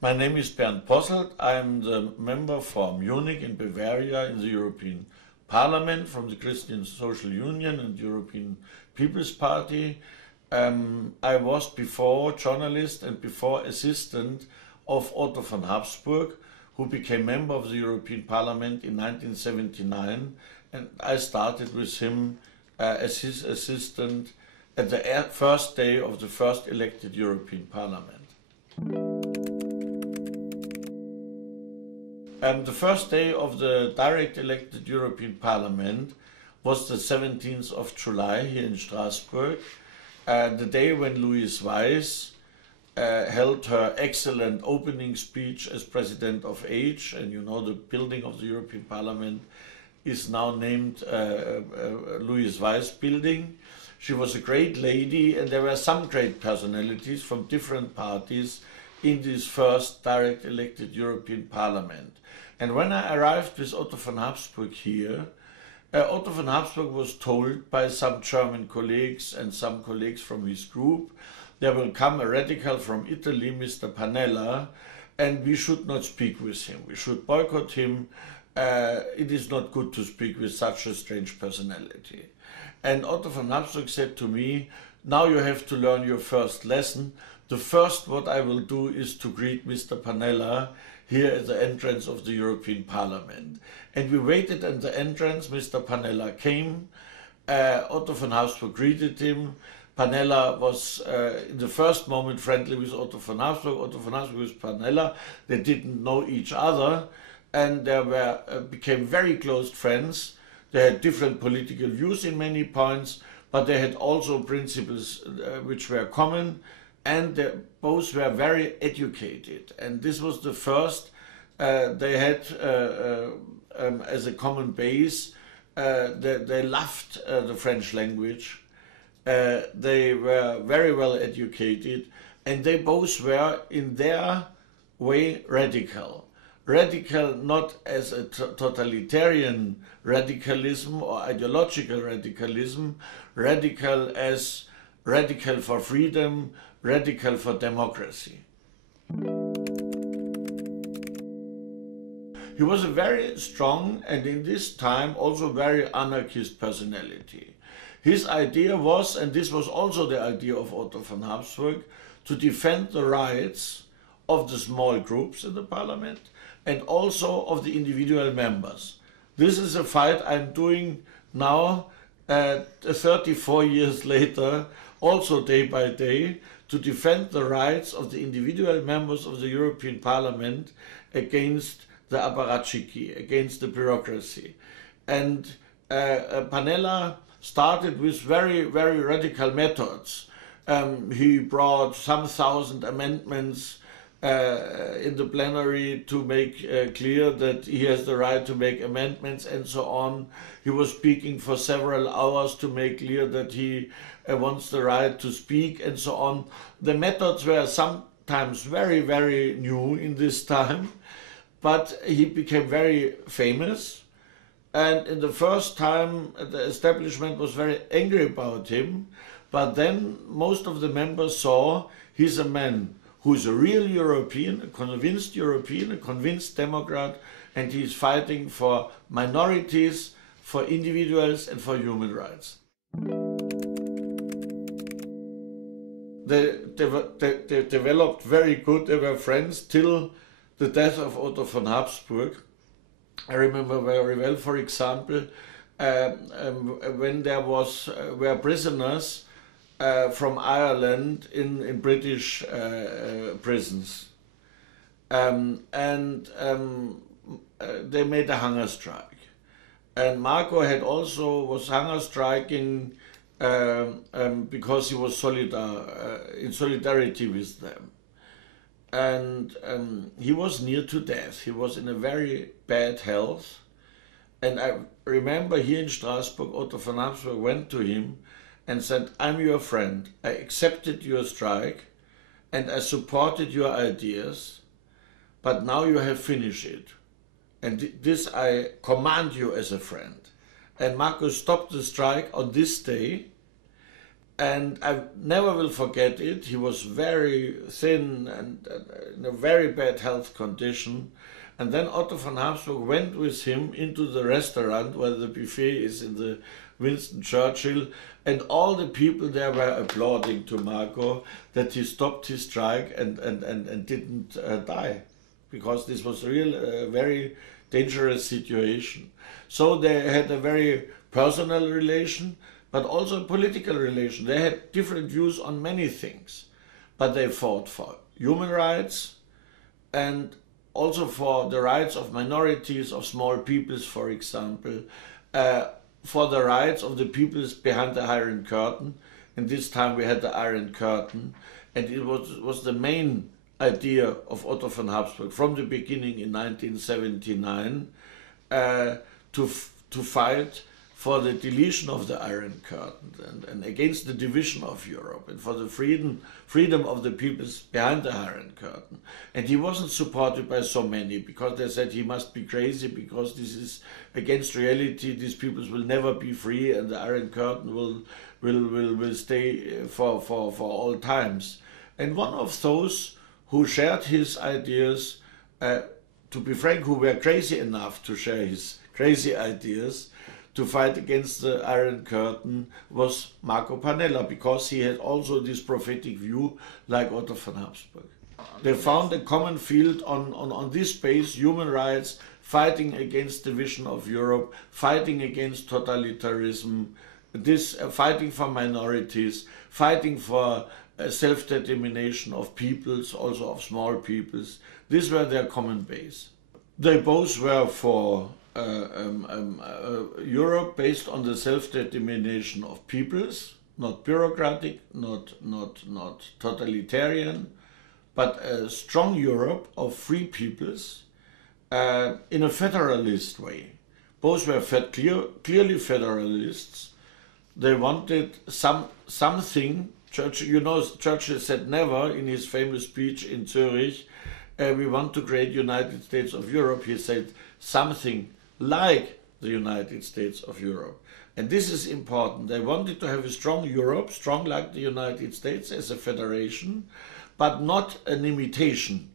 My name is Bernd Posselt. I am the member for Munich in Bavaria in the European Parliament from the Christian Social Union and European People's Party. I was before journalist and before assistant of Otto von Habsburg, who became member of the European Parliament in 1979, and I started with him as his assistant at the first day of the first elected European Parliament. The first day of the direct elected European Parliament was the 17th of July here in Strasburg, the day when Louise Weiss held her excellent opening speech as President of Age, and you know the building of the European Parliament is now named Louise Weiss Building. She was a great lady, and there were some great personalities from different parties in this first direct elected European Parliament. And when I arrived with Otto von Habsburg here, Otto von Habsburg was told by some German colleagues and some colleagues from his group, there will come a radical from Italy, Mr. Pannella, and we should not speak with him. We should boycott him. It is not good to speak with such a strange personality. And Otto von Habsburg said to me, now you have to learn your first lesson. The first what I will do is to greet Mr. Pannella here at the entrance of the European Parliament. And we waited at the entrance. Mr. Pannella came. Otto von Habsburg greeted him. Pannella was in the first moment friendly with Otto von Habsburg. Otto von Habsburg with Pannella. They didn't know each other, and they became very close friends. They had different political views in many points, but they had also principles which were common, and they both were very educated. And this was the first they had as a common base. They loved the French language. They were very well educated, and they both were in their way radical. Radical not as a totalitarian radicalism or ideological radicalism, radical as radical for freedom, radical for democracy. He was a very strong and in this time also very anarchist personality. His idea was, and this was also the idea of Otto von Habsburg, to defend the rights of the small groups in the parliament and also of the individual members. This is a fight I'm doing now, 34 years later, also day by day, to defend the rights of the individual members of the European Parliament against the apparatchiki, against the bureaucracy. And Pannella started with very, very radical methods. He brought some thousand amendments in the plenary to make clear that he has the right to make amendments and so on. He was speaking for several hours to make clear that he wants the right to speak and so on. The methods were sometimes very, very new in this time, but he became very famous. And in the first time, the establishment was very angry about him, but then most of the members saw he's a man who is a real European, a convinced Democrat, and he's fighting for minorities, for individuals, and for human rights. They developed very good, they were friends till the death of Otto von Habsburg. I remember very well, for example, when there were prisoners from Ireland in British prisons, and they made a hunger strike. And Marco was hunger striking because he was in solidarity with them. And he was near to death. He was in a very bad health. And I remember here in Strasbourg, Otto von Habsburg went to him and said, I'm your friend. I accepted your strike and I supported your ideas, but now you have finished it. And this I command you as a friend. And Marco stopped the strike on this day, And I never will forget it. He was very thin and in a very bad health condition. And then Otto von Habsburg went with him into the restaurant where the buffet is in the Winston Churchill, and all the people there were applauding to Marco that he stopped his strike and didn't die, because this was a real, very dangerous situation. So they had a very personal relation, but also a political relation. They had different views on many things, but they fought for human rights and also for the rights of minorities, of small peoples, for example, for the rights of the peoples behind the Iron Curtain. And this time we had the Iron Curtain, and it was the main idea of Otto von Habsburg from the beginning in 1979 to fight for the deletion of the Iron Curtain and against the division of Europe and for the freedom of the peoples behind the Iron Curtain. And he wasn't supported by so many, because they said he must be crazy, because this is against reality. These peoples will never be free, and the Iron Curtain will stay for all times. And one of those who shared his ideas, to be frank, who were crazy enough to share his crazy ideas, to fight against the Iron Curtain, was Marco Pannella, because he had also this prophetic view like Otto von Habsburg. They found a common field on this base: human rights, fighting against division of Europe, fighting against totalitarianism, fighting for minorities, fighting for self-determination of peoples, also of small peoples. These were their common base. They both were for Europe based on the self-determination of peoples, not bureaucratic, not totalitarian, but a strong Europe of free peoples in a federalist way. Both were clearly federalists. They wanted something. Churchill said never in his famous speech in Zurich, we want to create United States of Europe. He said something like the United States of Europe. And this is important. They wanted to have a strong Europe, strong like the United States as a federation, but not an imitation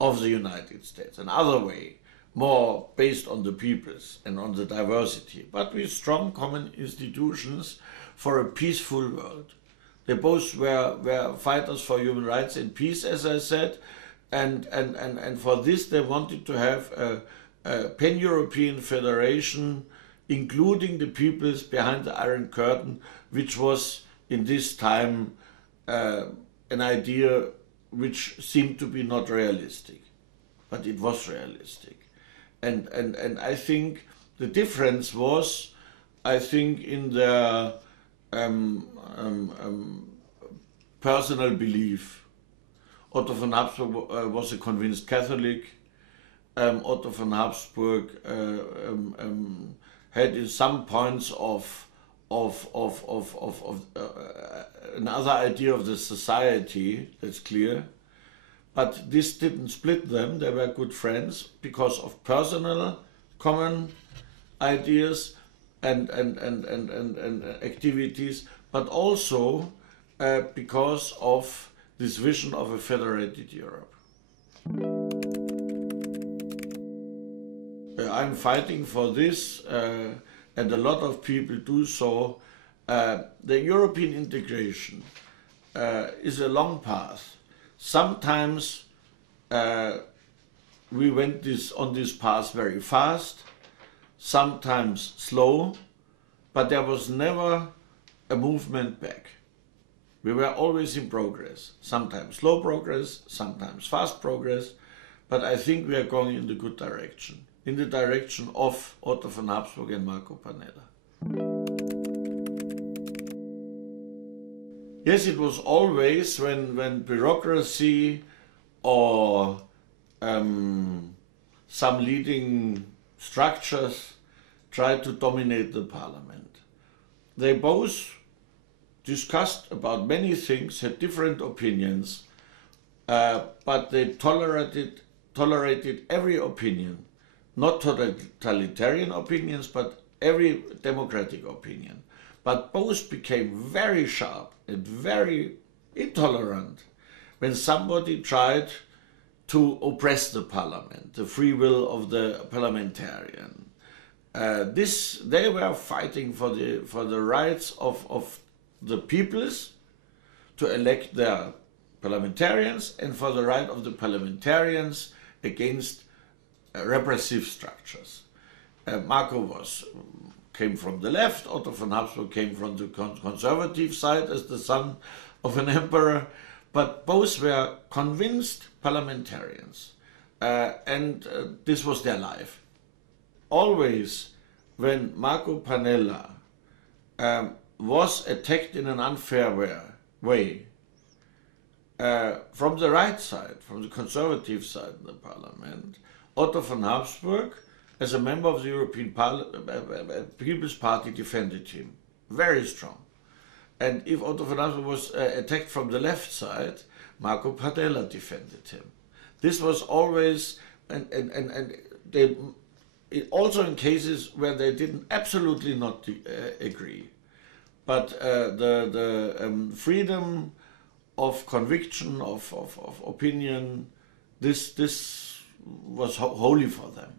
of the United States, another way, more based on the peoples and on the diversity, but with strong common institutions for a peaceful world. They both were fighters for human rights and peace, as I said, and for this they wanted to have a pan-European federation, including the peoples behind the Iron Curtain, which was in this time an idea which seemed to be not realistic, but it was realistic. And I think the difference was, I think, in their personal belief. Otto von Habsburg was a convinced Catholic. Otto von Habsburg had in some points of another idea of the society, that's clear. But this didn't split them. They were good friends because of personal common ideas and activities, but also because of this vision of a federated Europe. I'm fighting for this, and a lot of people do so. The European integration is a long path. Sometimes we went on this path very fast, sometimes slow, but there was never a movement back. We were always in progress, sometimes slow progress, sometimes fast progress, but I think we are going in the good direction, in the direction of Otto von Habsburg and Marco Pannella. Yes, it was always when bureaucracy or some leading structures tried to dominate the parliament. They both discussed about many things, had different opinions, but they tolerated every opinion, not totalitarian opinions, but every democratic opinion. But both became very sharp and very intolerant when somebody tried to oppress the parliament, the free will of the parliamentarian. They were fighting for the rights of the peoples to elect their parliamentarians and for the right of the parliamentarians against repressive structures. Marco came from the left, Otto von Habsburg came from the conservative side as the son of an emperor, but both were convinced parliamentarians, and this was their life. Always when Marco Pannella was attacked in an unfair way, from the right side, from the conservative side in the parliament, Otto von Habsburg, as a member of the European People's Party, defended him very strong. And if Otto von Habsburg was attacked from the left side, Marco Pannella defended him. This was always, and they, also in cases where they didn't absolutely not agree. But the freedom of conviction, of opinion, this was holy for them.